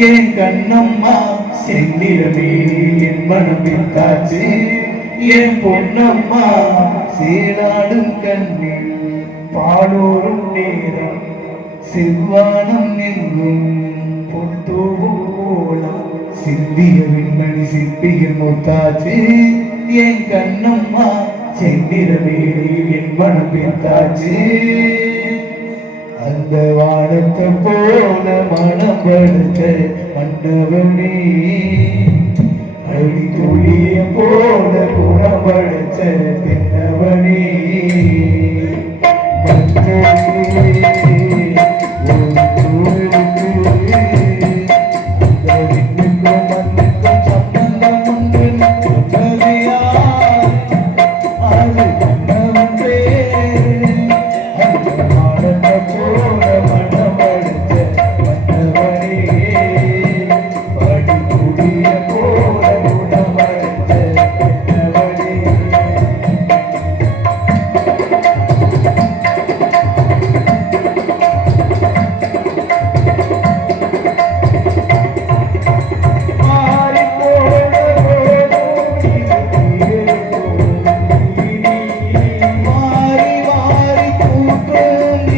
என் கண்ணம்மா செந்திரமே என் மனமித்தாச்சு என் பொன்னம்மா சேலாடும் கண்ணில் பாலோரும் நேரம் செவ்வானம் நெங்கும் பொன்தோவும் ஓலம் சிந்திய விண்மணி சிப்பியில் முத்தாச்சு. என் கண்ணம்மா செந்திரமே என் மனமித்தாச்சு அந்த வானுக்கு போன மனம் படுத்த மன்னவனே. அழி துளிய போன குணம் படுத்த பின்னவனே Amen.